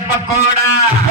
Pacora.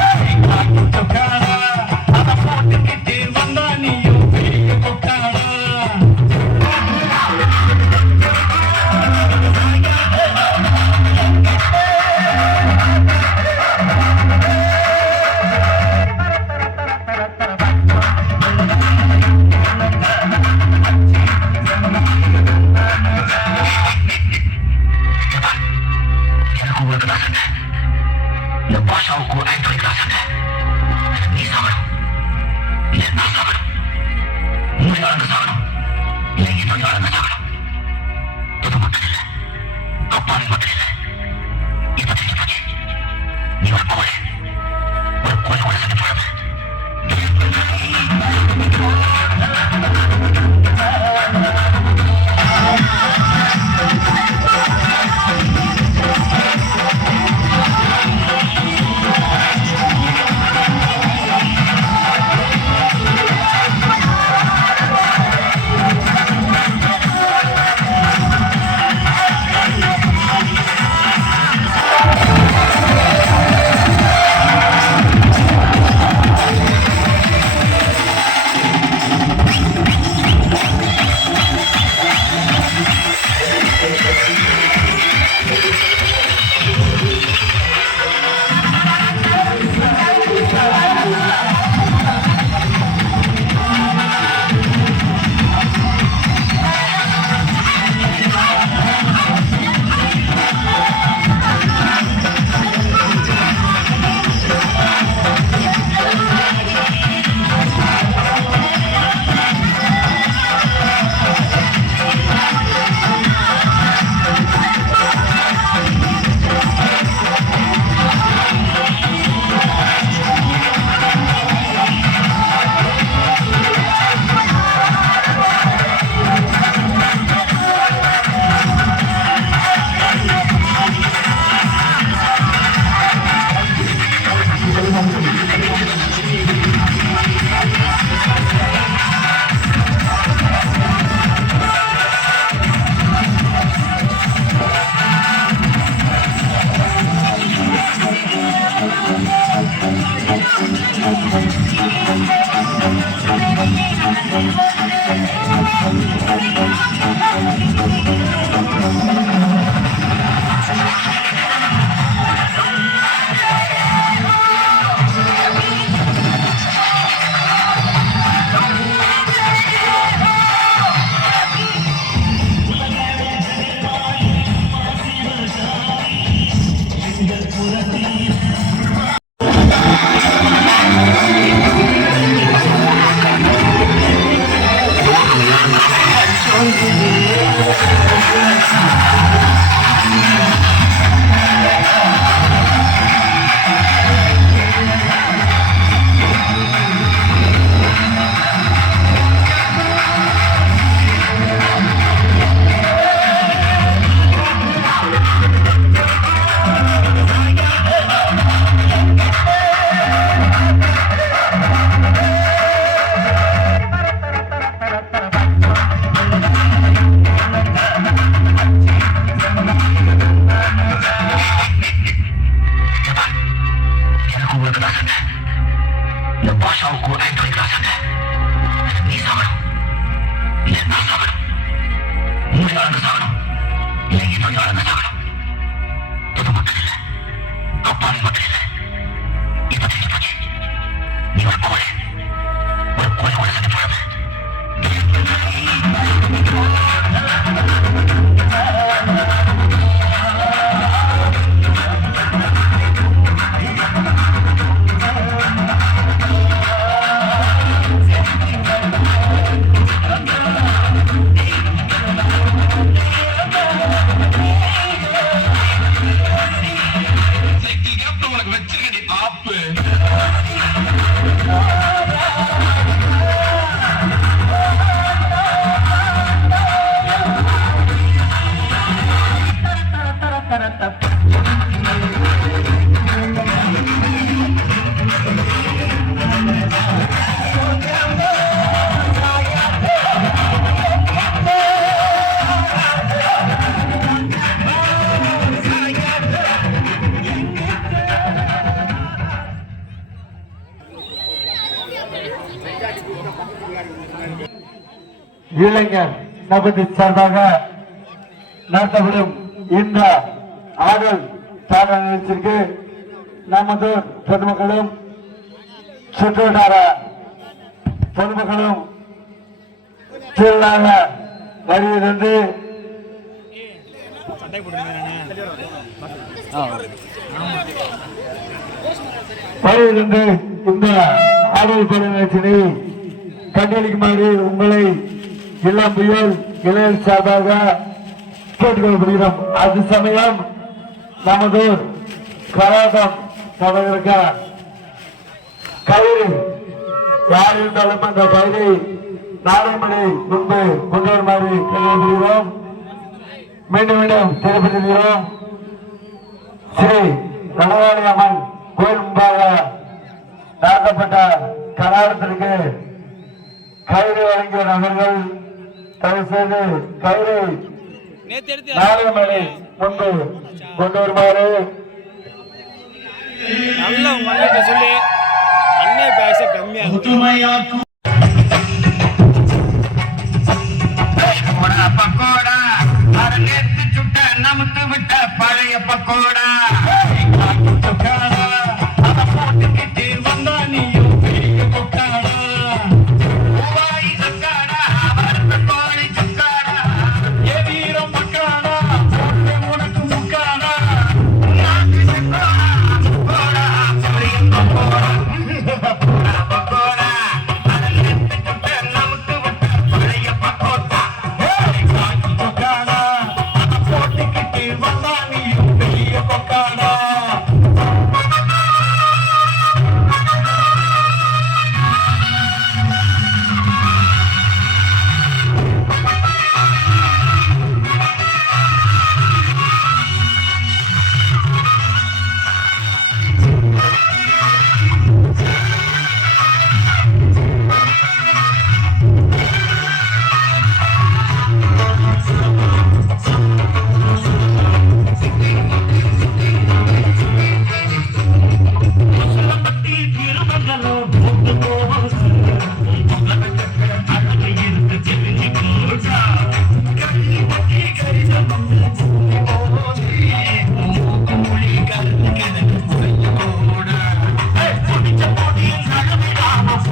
Thank you. உனக்கு வச்சிருக்க நீ ஆப்பு இளைஞர் நபதி சார்பாக நடத்தப்படும் இந்த ஆடல் பாடல் நிகழ்ச்சிக்கு நமது பொதுமக்களும் சுற்றுவட்டார பொதுமக்களும் திரளாக வருகிறது வருகிறது இந்த ஆடல் பாடல் நிகழ்ச்சியை கண்டளிக்குமாறு உங்களை இளம்புயல் இளைஞர் சார்பாக கேட்டுக்கொள்ளப்படுகிறோம் அது சமயம் நமது கலாட்டம் தொடர்க கயிறு. யார் இருந்தாலும் அந்த கயிறை நாளை மணி முன்பு கொண்டு வருமாறு கேட்டுக்கொள்கிறோம். மீண்டும் மீண்டும் தெரிவித்துகிறோம் ஸ்ரீ நடவாளி அம்மன் கோயில் முன்பாக நடத்தப்பட்ட கலாபத்திற்கு கயிறு வழங்கிய நபர்கள் தயவு செய்து கயிறை நாளை மணி முன்பு கொண்டு வருமாறு. நல்ல சொல்லி. அண்ணே பேச கம்மியாகும் பக்கோடா பக்கோடா அரை நேத்து சுட்ட நமுத்து விட்ட பழைய பக்கோடா.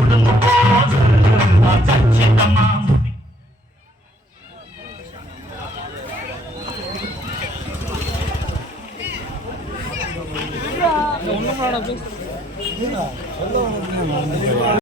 Thank you.